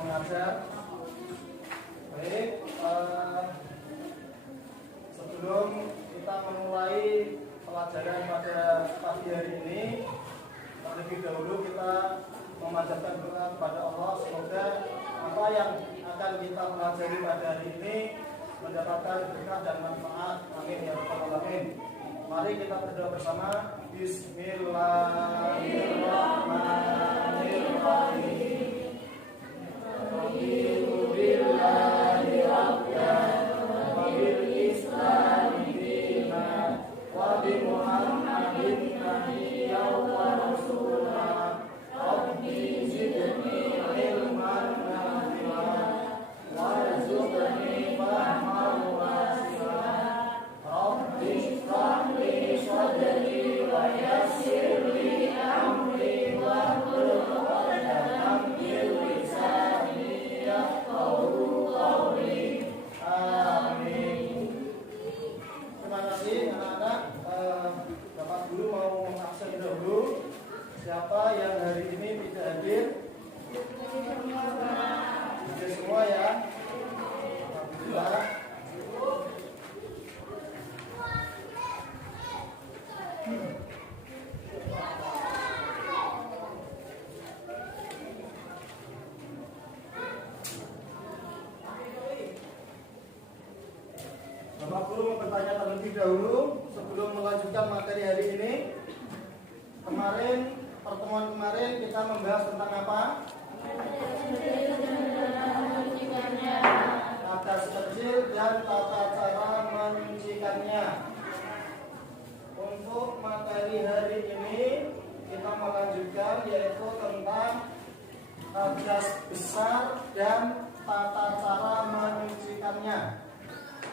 mengajar. Baik, sebelum kita memulai pelajaran pada pagi hari ini, terlebih dahulu kita memanjatkan doa kepada Allah semoga apa yang akan kita pelajari pada hari ini mendapatkan berkah dan manfaat. Amin ya rabbal alamin. Mari kita berdoa bersama. Bismillahirrahmanirrahim. Siapa yang hari ini tidak hadir? Hadir semua ya. Alhamdulillah. Bapak Guru mau bertanya terlebih dahulu sebelum melanjutkan materi hari ini. Pertemuan kemarin kita membahas tentang apa? Hadas kecil dan tata cara menyucikannya. Untuk materi hari ini kita melanjutkan yaitu tentang hadas besar dan tata cara menyucikannya.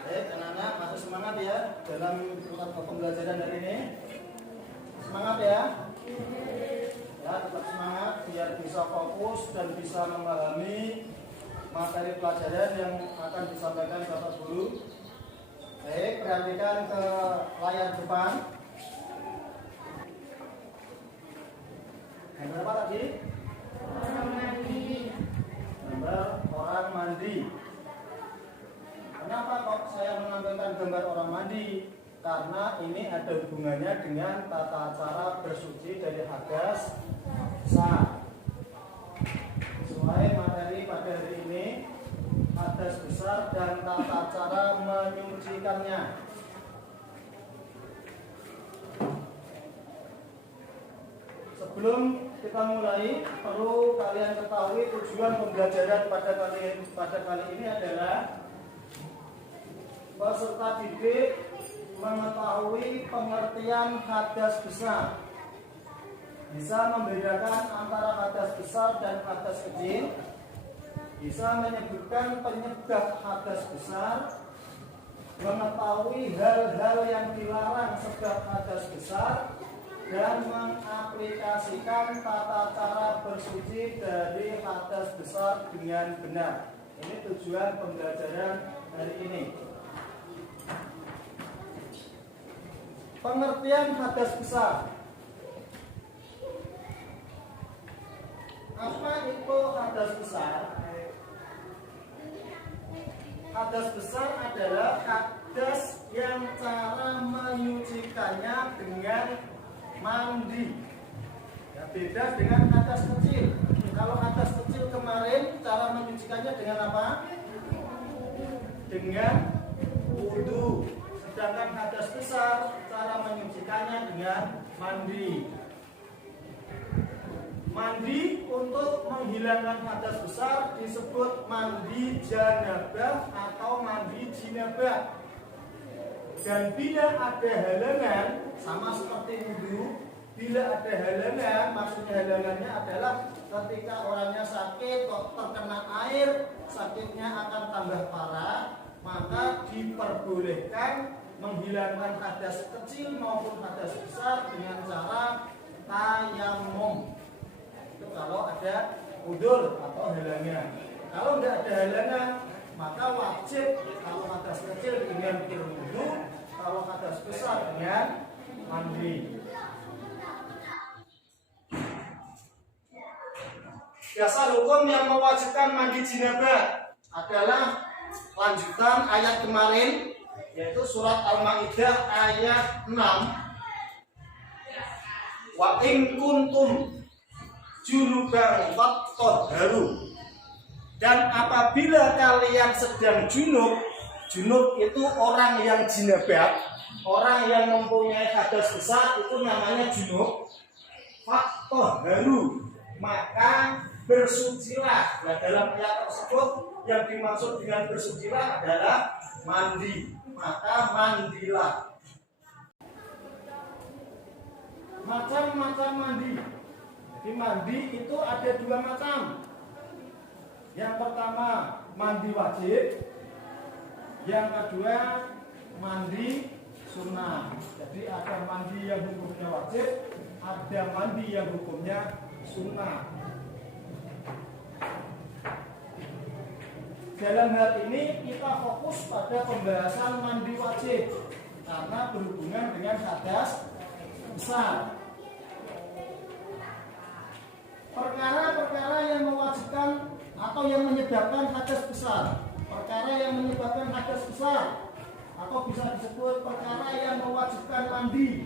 Baik, anak-anak masih semangat ya dalam pembelajaran hari ini. Semangat ya. Ya, tetap semangat biar bisa fokus dan bisa memahami materi pelajaran yang akan disampaikan Bapak Guru. Baik, perhatikan ke layar depan. Yang berapa tadi? Orang mandi. Gambar orang mandi. Kenapa kok saya menampilkan gambar orang mandi? Karena ini ada hubungannya dengan tata cara bersuci dari hadas besar. Sesuai materi pada hari ini, hadas besar dan tata cara menyucikannya. Sebelum kita mulai, perlu kalian ketahui tujuan pembelajaran pada kali ini adalah peserta didik mengetahui pengertian hadas besar, bisa membedakan antara hadas besar dan hadas kecil, bisa menyebutkan penyebab hadas besar, mengetahui hal-hal yang dilarang sebab hadas besar, dan mengaplikasikan tata cara bersuci dari hadas besar dengan benar. Ini tujuan pembelajaran hari ini. Pengertian hadas besar. Apa itu hadas besar? Hadas besar adalah hadas yang cara menyucikannya dengan mandi. Ya, beda dengan hadas kecil. Kalau hadas kecil kemarin cara menyucikannya dengan apa? Dengan wudu. Sedangkan hadas besar cara menyucikannya dengan mandi. Mandi untuk menghilangkan hadas besar disebut mandi janabah atau mandi jinabah. Dan bila ada halangan, sama seperti wudu, bila ada halangan, maksudnya halangannya adalah ketika orangnya sakit, terkena air, sakitnya akan tambah parah, maka diperbolehkan menghilangkan hadas kecil maupun hadas besar dengan cara tayamum. Itu kalau ada udur atau halangan. Kalau tidak ada halangan, maka wajib kalau hadas kecil dengan berwudu, kalau hadas besar dengan mandi. Dasar hukum yang mewajibkan mandi janabah adalah lanjutan ayat kemarin, yaitu surat Al-Maidah ayat 6. Wa in kuntum junuban fattahharu. Dan apabila kalian sedang junub itu orang yang jinabah, orang yang mempunyai hadas besar itu namanya junub. Fattahharu, maka bersucilah. Nah, dalam ayat tersebut yang dimaksud dengan bersucilah adalah mandi. Maka mandilah. Macam-macam mandi. Jadi mandi itu ada dua macam. Yang pertama mandi wajib, yang kedua mandi sunnah. Jadi ada mandi yang hukumnya wajib, ada mandi yang hukumnya sunnah. Dalam hal ini kita fokus pada pembahasan mandi wajib karena berhubungan dengan hadas besar. Perkara-perkara yang mewajibkan atau yang menyebabkan hadas besar, perkara yang menyebabkan hadas besar atau bisa disebut perkara yang mewajibkan mandi.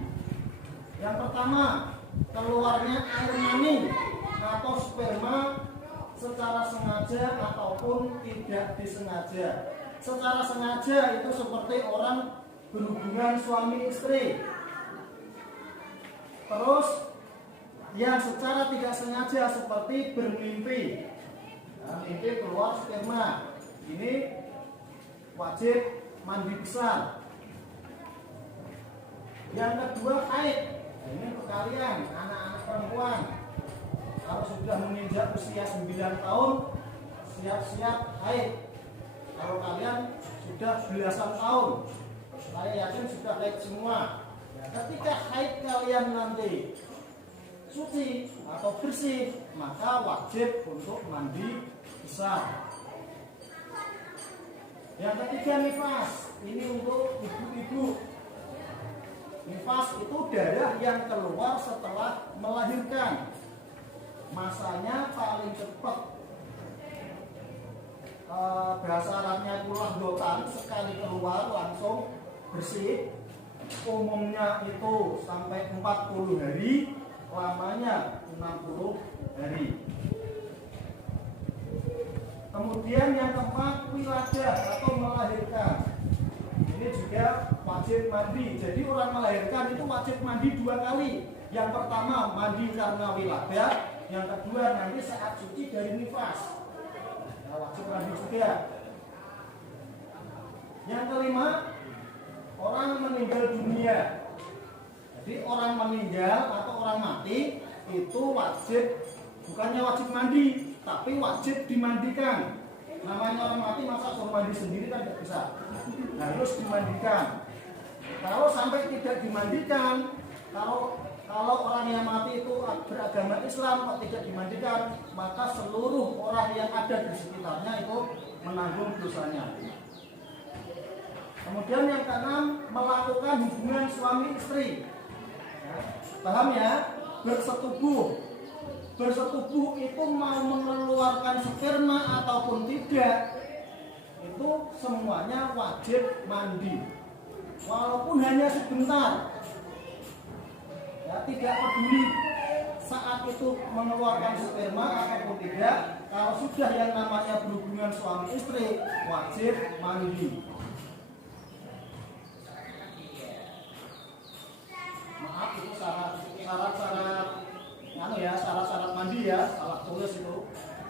Yang pertama, keluarnya air mani atau sperma secara sengaja ataupun tidak disengaja. Secara sengaja itu seperti orang berhubungan suami istri. Terus yang secara tidak sengaja seperti bermimpi. Nah, mimpi keluar sperma. Ini wajib mandi besar. Yang kedua haid. Ini kalian anak-anak perempuan. Kalau sudah menginjak usia 9 tahun, siap-siap haid. Kalau kalian sudah belasan tahun, saya yakin sudah haid semua. Ketika haid kalian nanti suci atau bersih, maka wajib untuk mandi besar. Yang ketiga nifas. Ini untuk ibu-ibu. Nifas itu darah yang keluar setelah melahirkan. Masanya paling cepat, bahasa Arabnya itu lahdotan, sekali keluar langsung bersih. Umumnya itu sampai 40 hari, lamanya 60 hari. Kemudian yang keempat wiladah atau melahirkan. Ini juga wajib mandi. Jadi orang melahirkan itu wajib mandi 2 kali. Yang pertama mandi karena wiladah, yang kedua nanti saat suci dari nifas. Nah, wajib mandi juga. Yang kelima, orang meninggal dunia. Jadi orang meninggal atau orang mati itu wajib, bukannya wajib mandi, tapi wajib dimandikan. Namanya orang mati masa suruh mandi sendiri kan tidak bisa. Harus dimandikan. Kalau sampai tidak dimandikan, kalau orang yang mati itu beragama Islam kok tidak dimandikan, maka seluruh orang yang ada di sekitarnya itu menanggung dosanya. Kemudian yang keenam, melakukan hubungan suami istri. Ya, paham ya? Bersetubuh. Bersetubuh itu mau mengeluarkan sperma ataupun tidak, itu semuanya wajib mandi. Walaupun hanya sebentar. Ya, tidak peduli saat itu mengeluarkan sperma ataupun tidak, kalau sudah yang namanya berhubungan suami istri wajib mandi. Maaf, itu syarat-syarat mandi ya, salah tulis itu.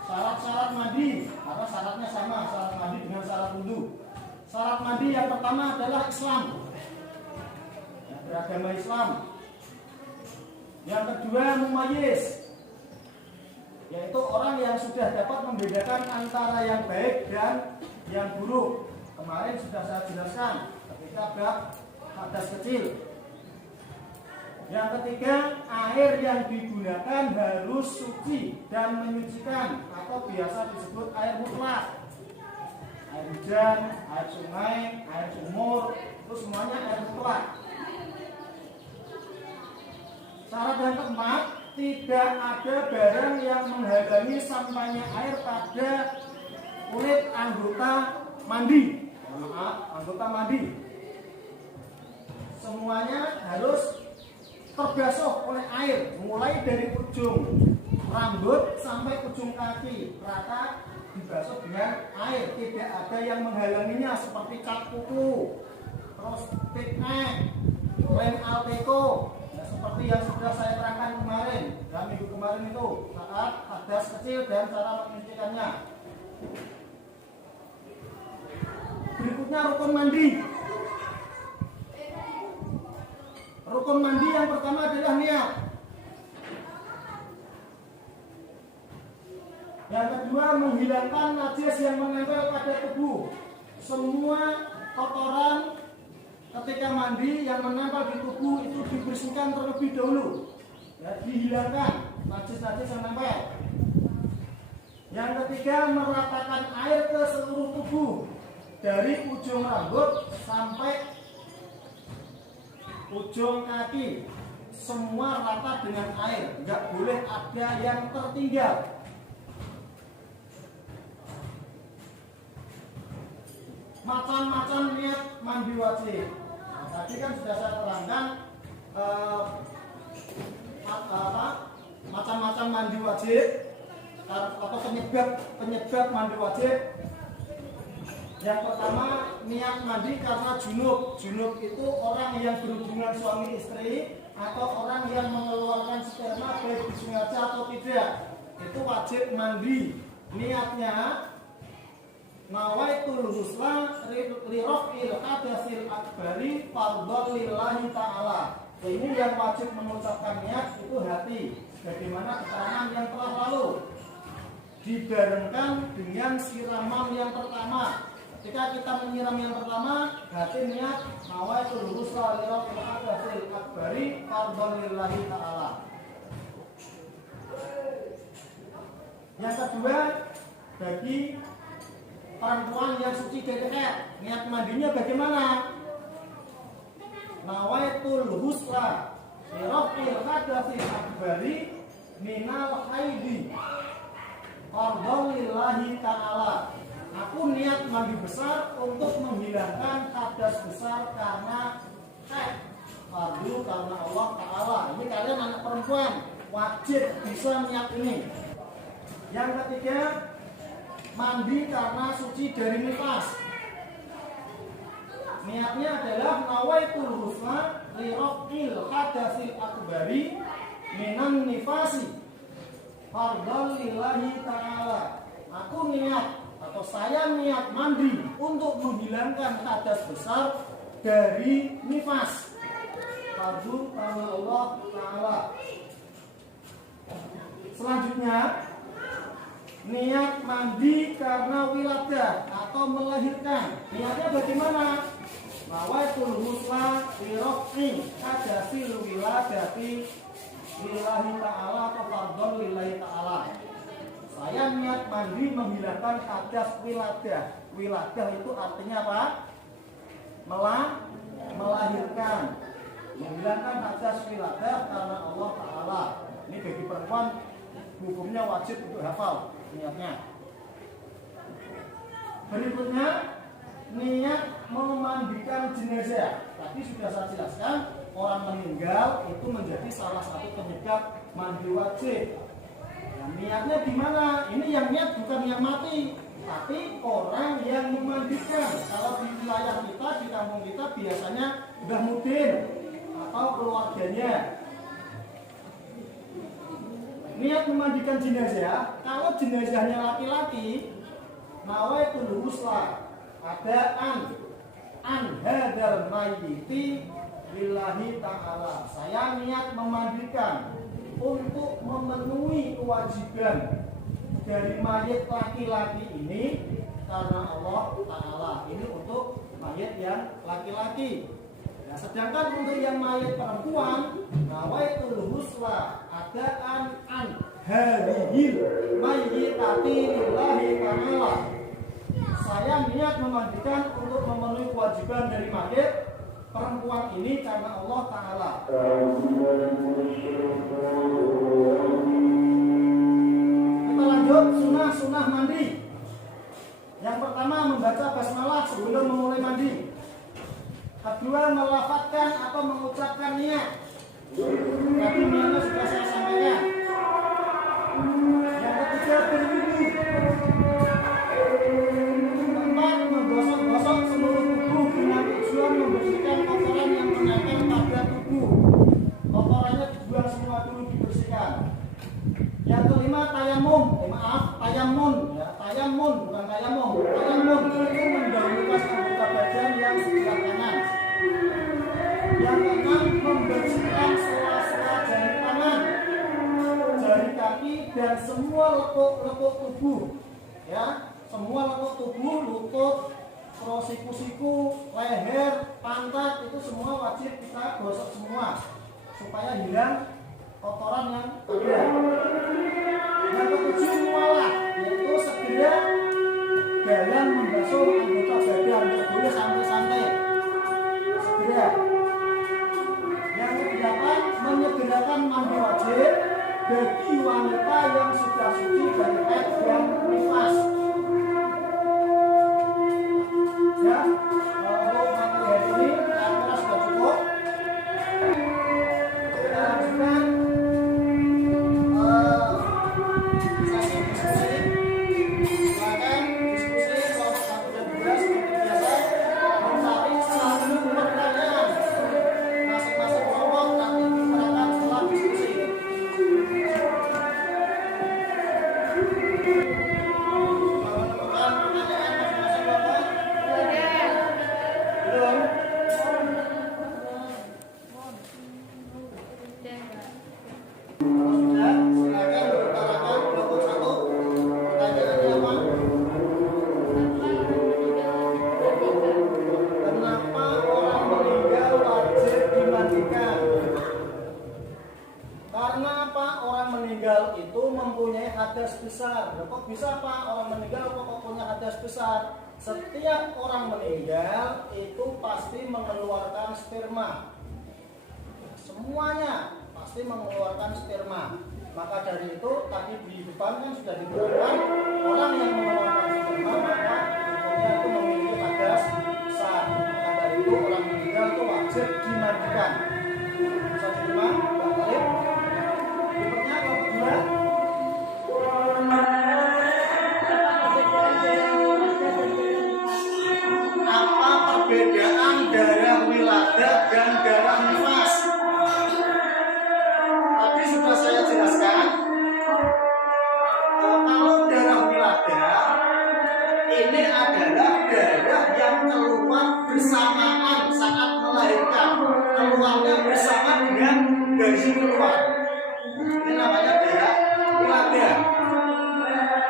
Syarat-syarat mandi, karena syaratnya sama, syarat mandi dengan syarat wudu. Syarat mandi yang pertama adalah Islam, ya, beragama Islam. Yang kedua mumayyiz, yaitu orang yang sudah dapat membedakan antara yang baik dan yang buruk. Kemarin sudah saya jelaskan ketika bab hadas kecil. Yang ketiga, air yang digunakan harus suci dan menyucikan atau biasa disebut air mutlak. Air hujan, air sungai, air sumur, itu semuanya air mutlak. Syarat yang keempat, tidak ada barang yang menghalangi sampainya air pada kulit anggota mandi. Anggota mandi. Semuanya harus terbasuh oleh air, mulai dari ujung rambut sampai ujung kaki, rata dibasuh dengan air. Tidak ada yang menghalanginya seperti cat kuku, terus tiknek, lem alteco, ya, seperti yang sudah saya terangkan kemarin, ya, minggu kemarin itu saat hadas kecil dan cara menyucikannya. Berikutnya rukun mandi. Rukun mandi yang pertama adalah niat. Yang kedua, menghilangkan najis yang menempel pada tubuh. Semua kotoran ketika mandi yang menempel di tubuh itu dibersihkan terlebih dahulu. Ya, dihilangkan najis-najis yang menempel. Yang ketiga, meratakan air ke seluruh tubuh dari ujung rambut sampai ujung kaki, semua rata dengan air, nggak boleh ada yang tertinggal. Macam-macam niat mandi wajib. Nah, tadi kan sudah saya terangkan macam-macam mandi wajib atau penyebab mandi wajib. Yang pertama, niat mandi karena junub. Junub itu orang yang berhubungan suami istri atau orang yang mengeluarkan sperma baik disengaja atau tidak. Itu wajib mandi. Niatnya nawaitul husla liraf'il hadasil akbari fardhon lillahi ta'ala. Ini yang wajib mengucapkan niat itu hati. Bagaimana keterangan yang telah lalu dibarengkan dengan siraman yang pertama. Ketika kita menyiram yang pertama, hati niat nawaitul husla liraf'il hadasil akbari fardhon lillahi ta'ala. Yang kedua, bagi perempuan yang suci dari haid, niat mandinya bagaimana? Nawaitul husla liraf'il hadasil akbari minal haidi fardhon lillahi ta'ala. Aku niat mandi besar untuk menghilangkan hadas besar karena haid, fardu karena Allah Ta'ala. Ini kalian anak perempuan wajib bisa niat ini. Yang ketiga, mandi karena suci dari nifas. Niatnya adalah nawaitul husna liraf'il hadasil akbari minan nifasi fardhon lillahi ta'ala. Aku niat atau saya niat mandi untuk menghilangkan hadas besar dari nifas, fardu karena Allah Ta'ala. Selanjutnya, niat mandi karena wiladah atau melahirkan. Niatnya bagaimana? Nawaitul husla liraf'i hadasil wiladati lillahi ta'ala atau fardhon lillahi ta'ala. Saya niat mandi menghilangkan hadas wiladah. Wiladah itu artinya apa? Melahirkan. Menghilangkan hadas wiladah karena Allah Ta'ala. Ini bagi perempuan hukumnya wajib untuk hafal niatnya. Berikutnya, niat memandikan jenazah. Tadi sudah saya jelaskan, orang meninggal itu menjadi salah satu penyebab mandi wajib. Nah, niatnya gimana? Ini yang niat bukan yang mati, tapi orang yang memandikan. Kalau di wilayah kita, di kampung kita biasanya Mbah Mudin atau keluarganya. Niat memandikan jenazah, kalau jenazahnya laki-laki, nawaitul husla adaan an hadal mayyiti lillahi ta'ala. Saya niat memandikan untuk memenuhi kewajiban dari mayit laki-laki ini karena Allah Ta'ala. Ini untuk mayit yang laki-laki. Nah, sedangkan untuk yang mayit perempuan, nawaitul husla adaan an hadhil mayyitati lillahi ta'ala. Saya niat memandikan untuk memenuhi kewajiban dari mayit perempuan ini karena Allah Ta'ala. lanjut sunah mandi. Yang pertama membaca basmalah sebelum memulai mandi. Kedua melafadzkan atau mengucapkan niat. Tadi niatnya sudah saya sampaikan. Yang ketiga berwudu. Keempat menggosok-gosok seluruh tubuh dengan tujuan membersihkan kotoran yang menempel pada tubuh. Kotorannya dibuang semua dulu, dibersihkan. Yang kelima tayamun, tayamun ya, tayamun bukan tayamum. Tayamun itu mendahulukan anggota badan yang sebelah kanan. Yang keenam membersihkan sela-sela jari tangan, jari kaki dan semua lekuk-lekuk tubuh. Ya, semua lekuk tubuh, lutut, terus siku-siku, leher, pantat itu semua wajib kita gosok semua supaya hilang kotoran yang ada. Yang ketujuh mualah, yaitu segera dalam membasuh anggota badan, tidak boleh santai-santai, segera. Yang kedelapan menyegerakan mandi wajib bagi wanita yang sudah suci dari haid dan nifas. Ya, untuk materi hari ini saya kira sudah cukup. Kita lanjutkan sesi diskusi. Silakan diskusi kalau sudah juga seperti biasa mencari satu pertanyaan masing-masing kelompok nanti diberikan setelah diskusi. Hadas besar. Kok bisa Pak orang meninggal kok punya hadas besar? Setiap orang meninggal itu pasti mengeluarkan sperma. Semuanya pasti mengeluarkan sperma. Maka dari itu tadi di depan kan sudah diberikan orang yang mengeluarkan sperma maka hukumnya itu memiliki hadas besar. Maka dari itu orang meninggal itu wajib dimandikan. Bisa diterima? Mbak Khalid? Berikutnya kelompok 2. Apa perbedaan darah wiladah dan darah nifas? Tadi sudah saya jelaskan. Kalau darah wiladah ini adalah darah yang keluar bersamaan saat melahirkan, keluarnya bersama dengan gaji keluar. Ini namanya darah wiladah.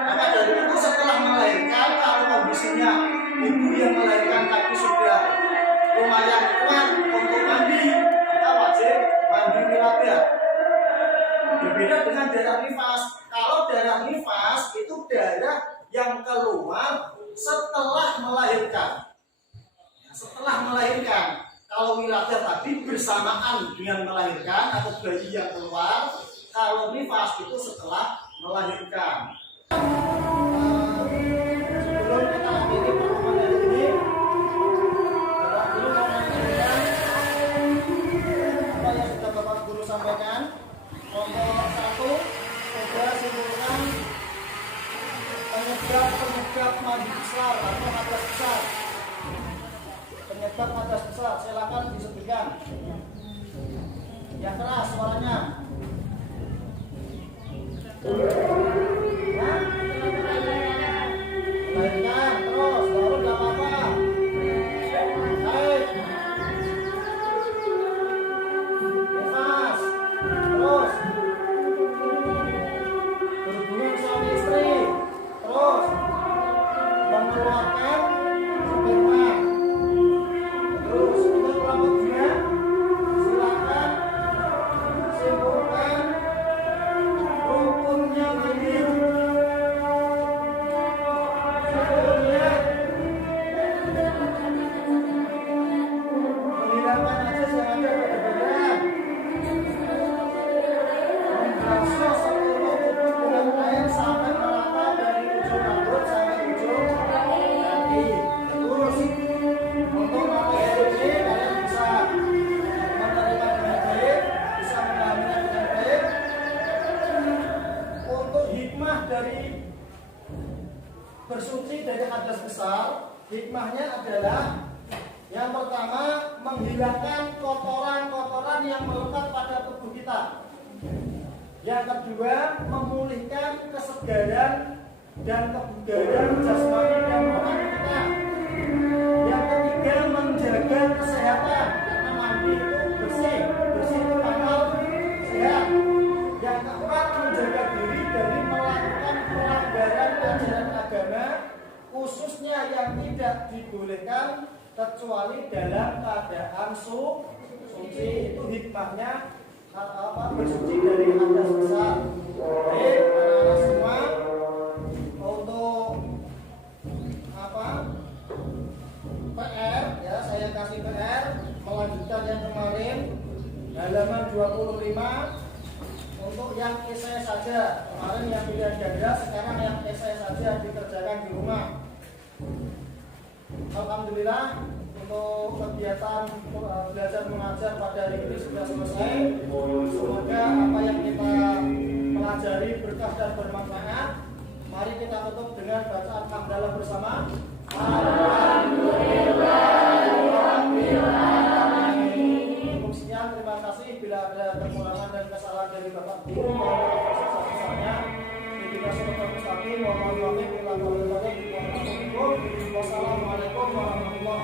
Maka dari itu setelah melahirkan, kalau kondisinya ibu yang melahirkan tapi sudah lumayan kuat untuk mandi, maka wajib mandi wiladah. Berbeda dengan darah nifas. Kalau darah nifas itu darah yang keluar setelah melahirkan. Setelah melahirkan. Kalau wiladah tadi bersamaan dengan melahirkan atau bayi yang keluar. Kalau nifas itu setelah melahirkan. Sebelum kita akhiri pertemuan hari ini, Bapak Guru mau menyampaikan apa yang sudah Bapak Guru sampaikan. Nomor 1, sudah simpulkan penyebab mandi besar atau hadas besar. Penyebab hadas besar, silakan disebutkan. Yang keras suaranya. Melahirkan terus, baru gak apa-apa. Baik. Nifas. Terus. Berhubungan suami istri. Terus. Mengeluarkan sperma. Terus untuk kelompok 2, silakan simpulkan rukunnya besar. Hikmahnya adalah yang pertama, menghilangkan kotoran-kotoran yang melekat pada tubuh kita. Yang kedua, memulihkan kesegaran dan kebugaran jasmani dan rohani kita. Yang ketiga, menjaga kesehatan, karena mandi itu bersih itu bakal sehat. Yang keempat, menjaga diri dari melakukan pelanggaran ajaran agama, khususnya yang tidak dibolehkan kecuali dalam keadaan suci. Itu hikmahnya bersuci dari hadas besar. Baik, anak-anak semua, untuk PR ya, saya kasih PR melanjutkan yang kemarin halaman 25 untuk yang esai saja. Kemarin yang pilihan ganda, sekarang yang esai saja dikerjakan di rumah. Alhamdulillah untuk kegiatan belajar mengajar pada hari ini sudah selesai. Semoga apa yang kita pelajari berkah dan bermanfaat. Mari kita tutup dengan bacaan hamdalah bersama. Cukup sekian, terima kasih. Bila ada kekurangan dan kesalahan dari Bapak Guru, mohon maaf sebesar-besarnya. Wassalamualaikum warahmatullahi wabarakatuh.